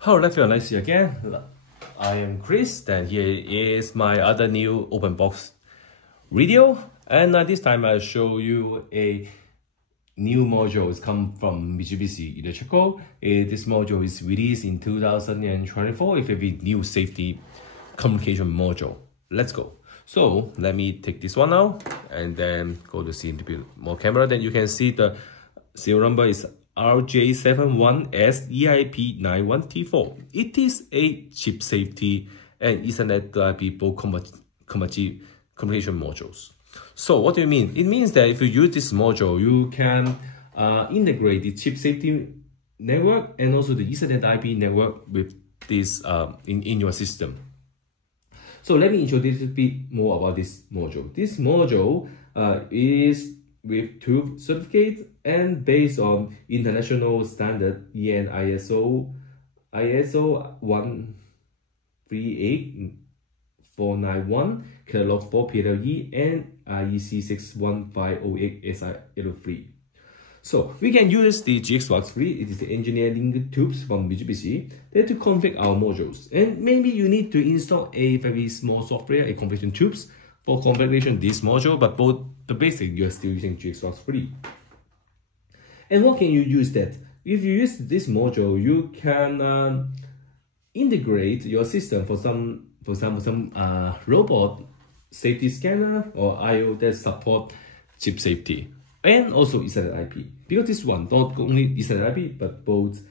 Hello, let's feel nice again. I am Chris, and here is my other new open box video. And this time I'll show you a new module. It's come from Mitsubishi. This module is released in 2024 with a new safety communication module. Let's go. So let me take this one out and then go to see into more camera. Then you can see the serial number is RJ71SEIP91-T4. It is a chip safety and Ethernet IP both communication modules. So what do you mean? It means that if you use this module, you can integrate the chip safety network and also the Ethernet IP network with this in your system. So let me introduce a bit more about this module. This module is with two certificates and based on international standard EN ISO 138491 catalog for PLE and IEC 61508 SIL3. So we can use the GXWorks3, it is the engineering tools from Mitsubishi, to configure our modules. And maybe you need to install a very small software, a configuration tools for configuration of this module, but both the basic you are still using GXWorks3. And what can you use that? If you use this module, you can integrate your system for example, some robot safety scanner or IO that support chip safety and also Ethernet IP. Because this one not only Ethernet IP but both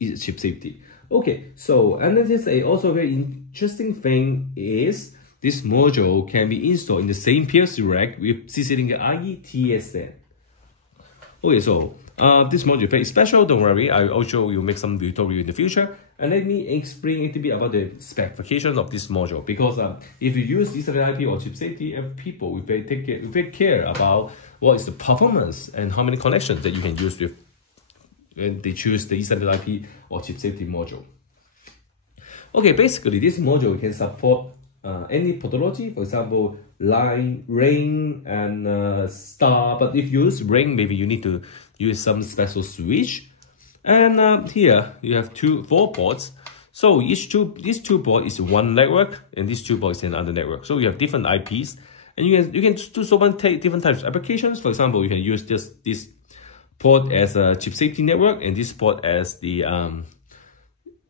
is chip safety. Okay, so and this is also very interesting thing is this module can be installed in the same PLC rack with CC-Link IE TSN. Okay, so this module is very special. Don't worry, I also will make some tutorial in the future. And let me explain a little bit about the specification of this module. Because if you use Ethernet IP or chip safety, people will take care about what is the performance and how many connections that you can use with when they choose the Ethernet IP or chip safety module. Okay, basically this module can support any pathology, for example, line, ring, and star. But if you use ring, maybe you need to use some special switch. And here you have four ports. So these two ports is one network, and these two ports is another network. So you have different IPs, and you can do so many different types of applications. For example, you can use this port as a chip safety network, and this port as the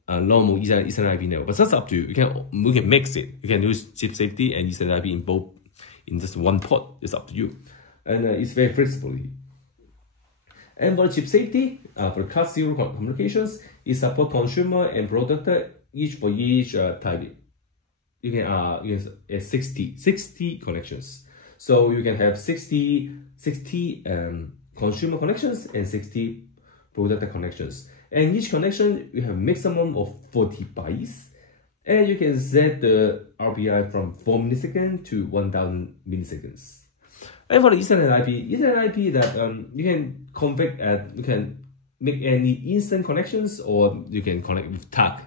normal Ethernet IP network. But that's up to you. We can mix it. You can use chip safety and Ethernet IP in just one port. It's up to you, and it's very flexible. And for chip safety, for class 0 communications, it support consumer and product each type. You can have 60 connections. So you can have 60 consumer connections and 60 product connections. And each connection you have maximum of 40 bytes. And you can set the RPI from 4 milliseconds to 1000 milliseconds. And for the Ethernet IP that you can configure you can make any instant connections or you can connect with tag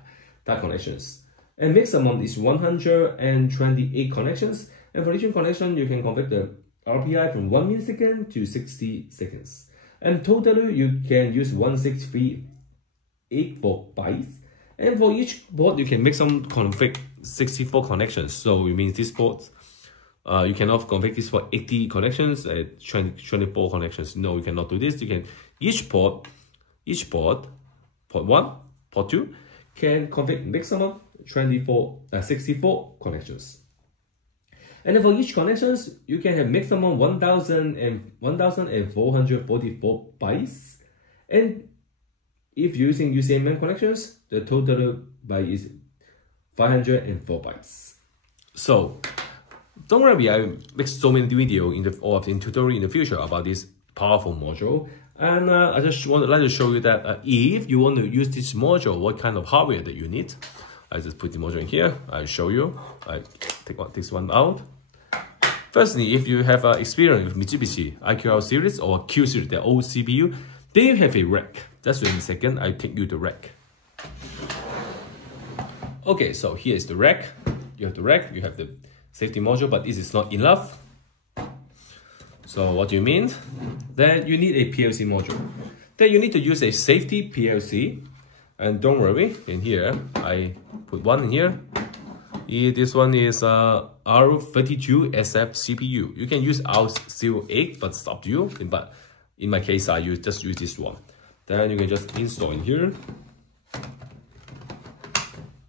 connections. And maximum is 128 connections. And for each connection, you can configure the RPI from 1 millisecond to 60 seconds. And totally, you can use 16384 bytes. And for each port, you can make some config 64 connections. So it means this port, you cannot configure this for 80 connections and 24 connections. No, you cannot do this. You can each port, port 1, port 2, can configure maximum 64 connections. And then for each connections, you can have maximum 1444 bytes. And if using UCMM connections, the total byte is 504 bytes. So don't worry, I make so many videos in tutorial in the future about this powerful module. And I just like to show you that if you want to use this module, what kind of hardware that you need. I just put the module in here. I show you. I take this one out. Firstly, if you have experience with Mitsubishi IQR series or Q series, the old CPU, they have a rack. That's why in a second I take you the rack. Okay, so here is the rack. You have the rack, you have the safety module, but this is not enough. So what do you mean? Then you need a PLC module. Then you need to use a safety PLC. And don't worry, in here, I put one in here. This one is R32SF CPU. You can use R08, but it's up to you. But in my case, I just use this one. Then you can just install in here.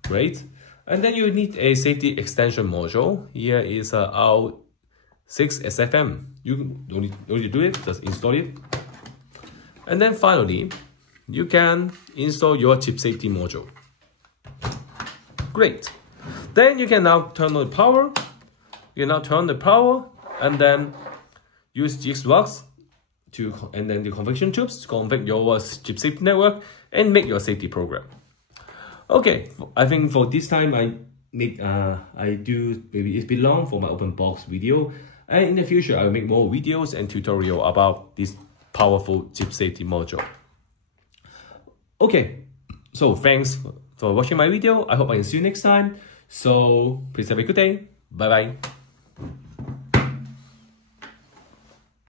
Great. And then you need a safety extension module. Here is R6SFM. You don't need to do it, just install it. And then finally, you can install your chip safety module. Great. Then you can now turn on the power. You can now turn the power and then use GXWorks and then the configuration tubes to configure your chip safety network and make your safety program. Okay, I think for this time I do maybe it's a bit long for my open box video, and in the future I'll make more videos and tutorial about this powerful chip safety module. Okay, so thanks for watching my video. I hope I can see you next time. So please have a good day. Bye bye.